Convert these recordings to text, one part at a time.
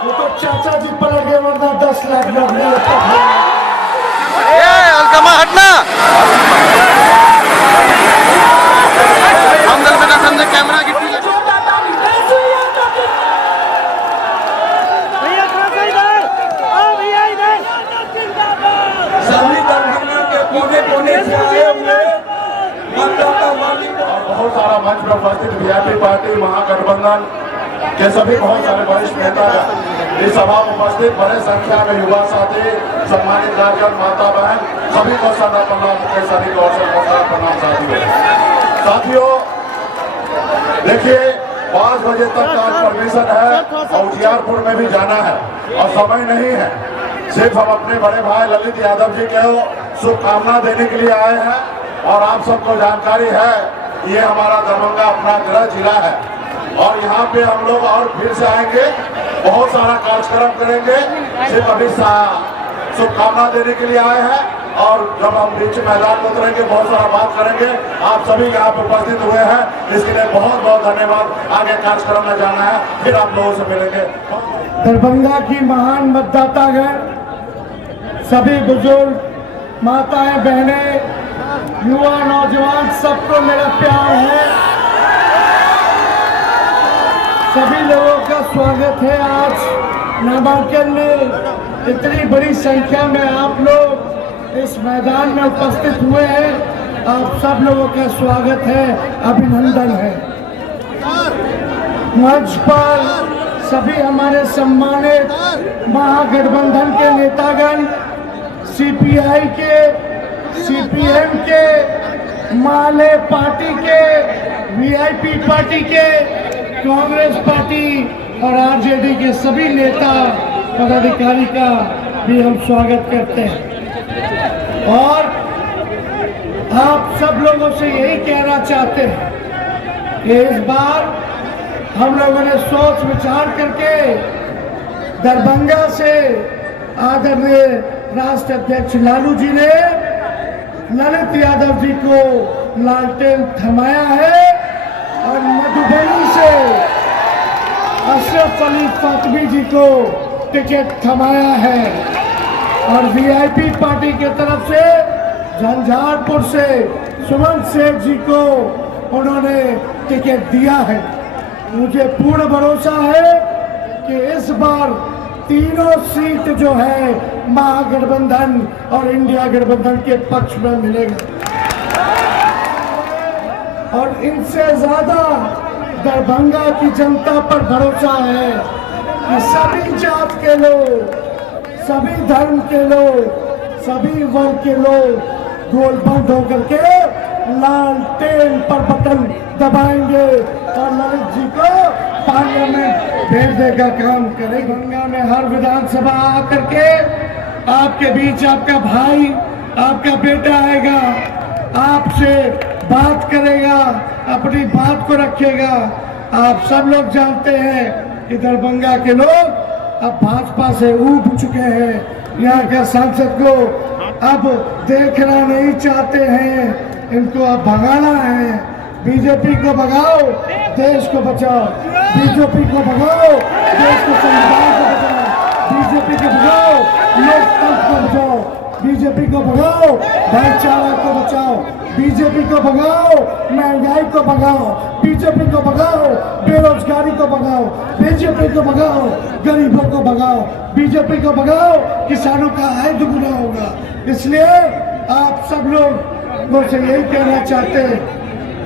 वो तो चाचा जी पलट गए वरना 10 लाख नौकरी अलकमा हटना आमदल बेटा सामने कैमरा की सभी दरभंगा के कोने कोने से आए हुए मतदाता मालिक और बहुत सारा मंच में उपस्थित वीआईपी पार्टी महागठबंधन के सभी बहुत सारे वरिष्ठ नेता इस सभा में उपस्थित बड़े संख्या में युवा साथी सम्मानित गार्जियन माता बहन सभी को सरदार प्रणाम केसरी की ओर से प्रणाम साथियों। देखिए 5 बजे तक का परमिशन है और उजियारपुर में भी जाना है और समय नहीं है। सिर्फ हम अपने बड़े भाई ललित यादव जी को शुभकामना देने के लिए आए हैं और आप सबको जानकारी है ये हमारा दरभंगा अपना गृह जिला है और यहाँ पे हम लोग और फिर से आएंगे, बहुत सारा कार्यक्रम करेंगे। सिर्फ अभी शुभकामना देने के लिए आए हैं और जब हम बीच मैदान में उतरेंगे बहुत सारा बात करेंगे। आप सभी यहाँ पे उपस्थित हुए हैं इसके लिए बहुत बहुत धन्यवाद। आगे कार्यक्रम में जाना है फिर आप लोगों से मिलेंगे। दरभंगा की महान मतदातागण, सभी बुजुर्ग, माताएं, बहनें, युवा, नौजवान, सबको मेरा प्यार है। सभी लोगों का स्वागत है। आज नामांकन में इतनी बड़ी संख्या में आप लोग इस मैदान में उपस्थित हुए हैं। आप सब लोगों का स्वागत है, अभिनंदन है। मंच पर सभी हमारे सम्मानित महागठबंधन के नेतागण, सीपीआई के, सीपीएम के, माले पार्टी के, वीआईपी पार्टी के, कांग्रेस पार्टी और आरजेडी के सभी नेता पदाधिकारी का भी हम स्वागत करते हैं और आप सब लोगों से यही कहना चाहते हैं कि इस बार हम लोगों ने सोच विचार करके दरभंगा से आदरणीय राष्ट्रीय अध्यक्ष लालू जी ने ललित यादव जी को लालटेन थमाया है और मधुबनी से अशरफ अली फातमी जी को टिकट थमाया है और वीआईपी पार्टी की तरफ से झंझारपुर से सुमन सेठ जी को उन्होंने टिकट दिया है। मुझे पूर्ण भरोसा है कि इस बार तीनों सीट जो है महागठबंधन और इंडिया गठबंधन के पक्ष में मिलेगा और इनसे ज्यादा दरभंगा की जनता पर भरोसा है कि सभी जात के लोग, सभी धर्म के लोग, सभी वर्ग के लोग गोलबंद होकर के लालटेन पर बटन दबाएंगे और ललित जी को पार्लियामेंट भेजने का काम करेंगे। दरभंगा में हर विधानसभा आकर के आपके बीच आपका भाई, आपका बेटा आएगा, आपसे बात करेगा, अपनी बात को रखेगा। आप सब लोग जानते हैं कि दरभंगा के लोग अब भाजपा से ऊब चुके हैं। यहाँ के सांसद को अब देखना नहीं चाहते हैं, इनको अब भगाना है। बीजेपी को भगाओ, देश को बचाओ। बीजेपी को भगाओ, देश को, संविधान को बचाओ। बीजेपी को भगाओ, लोकतंत्र को बचाओ। बीजेपी को भगाओ, भाईचारा को बचाओ। बीजेपी को भगाओ, महंगाई को भगाओ। बीजेपी को भगाओ, बेरोजगारी को भगाओ। बीजेपी को भगाओ, गरीबों को भगाओ। बीजेपी को भगाओ, किसानों का आय दुगुना होगा। इसलिए आप सब लोग से यही कहना चाहते हैं,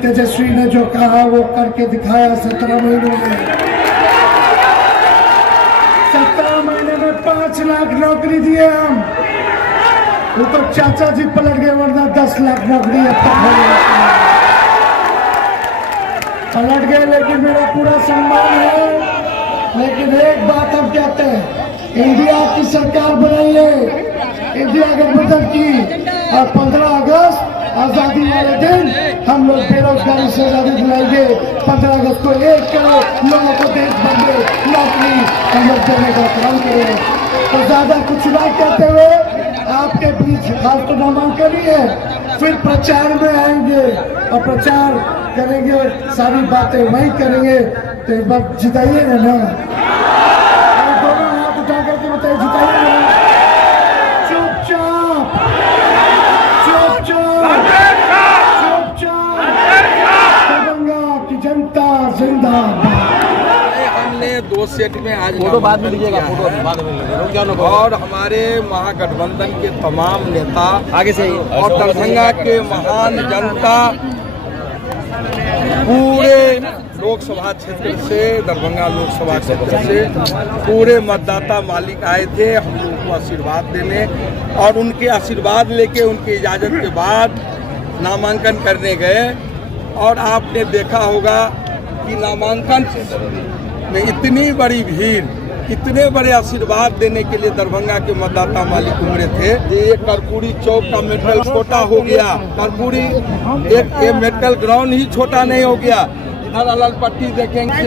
तेजस्वी ने जो कहा वो करके दिखाया 17 महीनों में। 17 महीने में 5 लाख नौकरी दिए हम। वो तो चाचा जी पलट गए वरना 10 लाख नौकरी अब तक पलट गए, लेकिन मेरा पूरा सम्मान है। लेकिन एक बात हम कहते हैं, इंडिया की सरकार बनाइए, इंडिया गठबंधन की, और 15 अगस्त आजादी वाले दिन हम लोग बेरोजगारी से आजादी दिलाएंगे। 15 अगस्त को 1 करोड़ लोगों को देश भर में नौकरी हम लोग देने का काम करेंगे। तो ज्यादा कुछ ना कहते हुए आपके बीच आज तो नामांकन ही है, फिर प्रचार में आएंगे और प्रचार करेंगे, सारी बातें वही करेंगे। तो एक बार जिताइएगा ना, और दोनों सेट में आज नामांकन किया है और हमारे महागठबंधन के तमाम नेता आगे से और दरभंगा के महान जनता पूरे लोकसभा क्षेत्र से, दरभंगा लोकसभा क्षेत्र से पूरे मतदाता मालिक आए थे हम लोगों को आशीर्वाद देने, और उनके आशीर्वाद लेके उनकी इजाज़त के बाद नामांकन करने गए। और आपने देखा होगा कि नामांकन में इतनी बड़ी भीड़, इतने बड़े आशीर्वाद देने के लिए दरभंगा के मतदाता मालिक उमड़े थे। ये कर्पूरी चौक का मेडिकल छोटा हो गया, कर्पूरी एक मेडिकल ग्राउंड ही छोटा नहीं हो गया। इधर अलग पट्टी देखेंगे,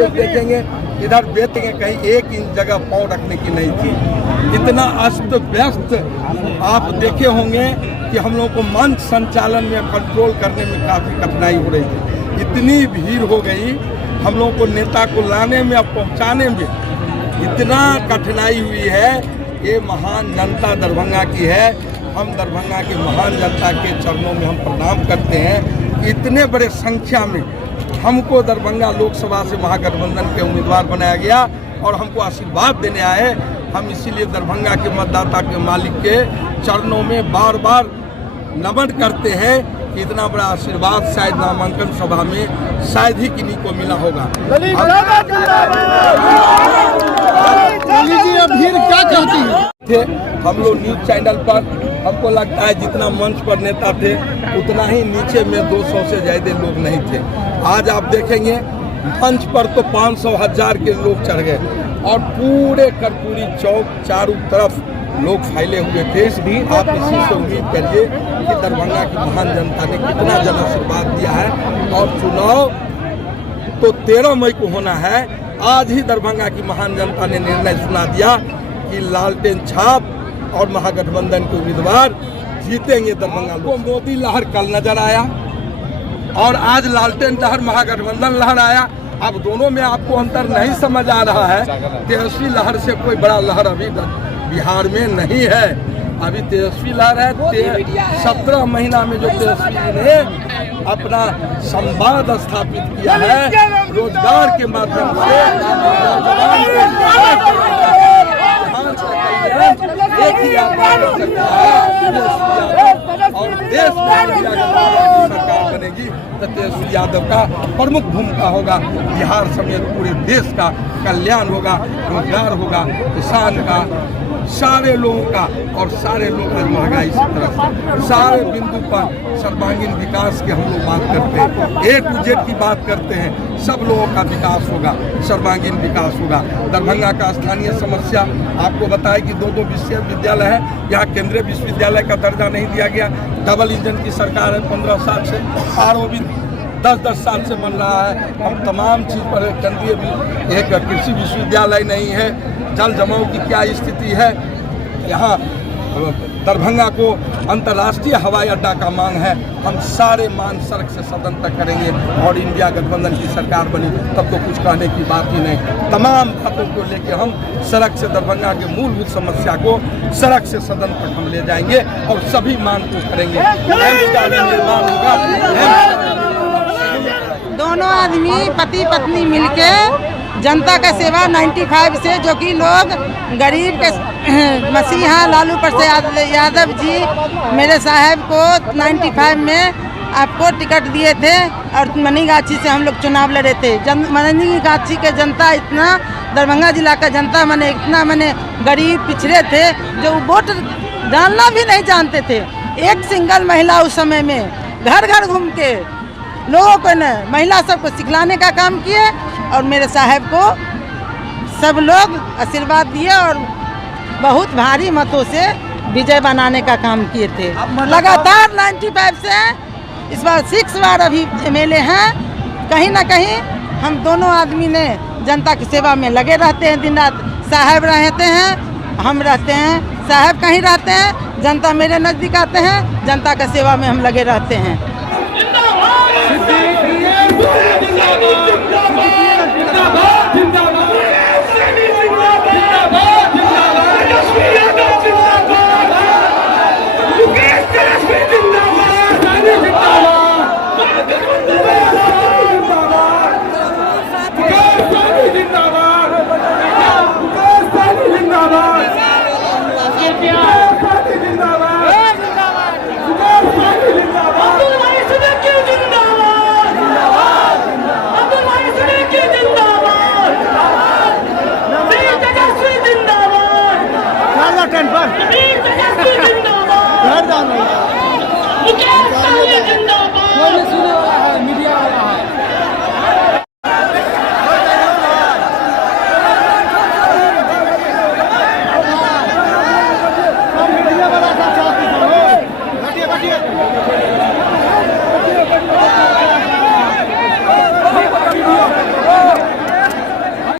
इधर बेतेंगे, कहीं एक इंच जगह पाँव रखने की नहीं थी। इतना अस्त व्यस्त आप देखे होंगे कि हम लोगों को मंच संचालन में कंट्रोल करने में काफ़ी कठिनाई हो रही थी। इतनी भीड़ हो गई, हम लोगों को नेता को लाने में और पहुँचाने में इतना कठिनाई हुई है। ये महान जनता दरभंगा की है। हम दरभंगा के महान जनता के चरणों में हम प्रणाम करते हैं। इतने बड़े संख्या में हमको दरभंगा लोकसभा से महागठबंधन के उम्मीदवार बनाया गया और हमको आशीर्वाद देने आए। हम इसीलिए दरभंगा के मतदाता के मालिक के चरणों में बार बार नमन करते हैं कि इतना बड़ा आशीर्वाद शायद नामांकन सभा में शायद ही किन्हीं को मिला होगा। भीड़ क्या कहती है? हम लोग न्यूज चैनल पर हमको लगता है जितना मंच पर नेता थे उतना ही नीचे में 200 से ज़्यादा लोग नहीं थे। आज आप देखेंगे मंच पर तो 500,000 के लोग चढ़ गए और पूरे कर्पूरी चौक चारों तरफ लोग फैले हुए थे। आप इसी से उम्मीद करिए कि दरभंगा की महान जनता ने कितना जन आशीर्वाद दिया है। और चुनाव तो 13 मई को होना है। आज ही दरभंगा की महान जनता ने निर्णय सुना दिया कि लालटेन छाप और महागठबंधन के उम्मीदवार जीतेंगे दरभंगा को। मोदी लहर कल नजर आया और आज लालटेन लहर महागठबंधन लहर आया। अब दोनों में आपको अंतर नहीं समझ आ रहा है। तेजस्वी लहर से कोई बड़ा लहर अभी बिहार में नहीं है। अभी तेजस्वी लहर है। 17 महीना में जो तेजस्वी जी ने अपना संवाद स्थापित किया है रोजगार के माध्यम से, एक ही और देश में सरकार बनेगी तो तेजस्वी यादव का प्रमुख भूमिका होगा। बिहार समेत पूरे देश का कल्याण होगा, रोजगार होगा, किसान का, सारे लोगों का। और सारे लोग आज महंगाई से तरफ सारे बिंदु पर सर्वांगीण विकास के हम लोग बात करते हैं, A to Z की बात करते हैं। सब लोगों का विकास होगा, सर्वांगीण विकास होगा। दरभंगा का स्थानीय समस्या आपको बताया कि 2 विश्वविद्यालय है, यहाँ केंद्रीय विश्वविद्यालय का दर्जा नहीं दिया गया। डबल इंजन की सरकार है 15 साल से, और वो भी 10-10 साल से बन रहा है। हम तमाम चीज़ पर केंद्रीय एक कृषि विश्वविद्यालय नहीं है। जल जमाव की क्या स्थिति है, यहाँ दरभंगा को अंतर्राष्ट्रीय हवाई अड्डा का मांग है। हम सारे मांग सड़क से सदन तक करेंगे और इंडिया गठबंधन की सरकार बनी तब तो कुछ कहने की बात ही नहीं। तमाम बातों को लेके हम सड़क से दरभंगा के मूलभूत समस्या को सड़क से सदन तक हम ले जाएंगे और सभी मांग को करेंगे। निर्माण होगा। दोनों आदमी पति पत्नी मिलके जनता का सेवा 95 से, जो कि लोग गरीब के मसीहा लालू प्रसाद यादव जी मेरे साहब को 95 में आपको टिकट दिए थे और मनीगाछी से हम लोग चुनाव लड़े थे। मनीगाछी के जनता इतना, दरभंगा जिला का जनता माने इतना माने गरीब पिछड़े थे जो वोट डालना भी नहीं जानते थे। एक सिंगल महिला उस समय में घर घर घूम के लोगों को न महिला सबको सिखलाने का काम किए और मेरे साहब को सब लोग आशीर्वाद दिए और बहुत भारी मतों से विजय बनाने का काम किए थे। लगातार 95 से इस बार 6 बार अभी MLA हैं। कहीं ना कहीं हम दोनों आदमी ने जनता की सेवा में लगे रहते हैं। दिन रात साहब रहते हैं, हम रहते हैं, साहब कहीं रहते हैं, जनता मेरे नज़दीक आते हैं, जनता का सेवा में हम लगे रहते हैं। वीर तेजस्वी जिंदाबाद, मुकेश सहनी जिंदाबाद।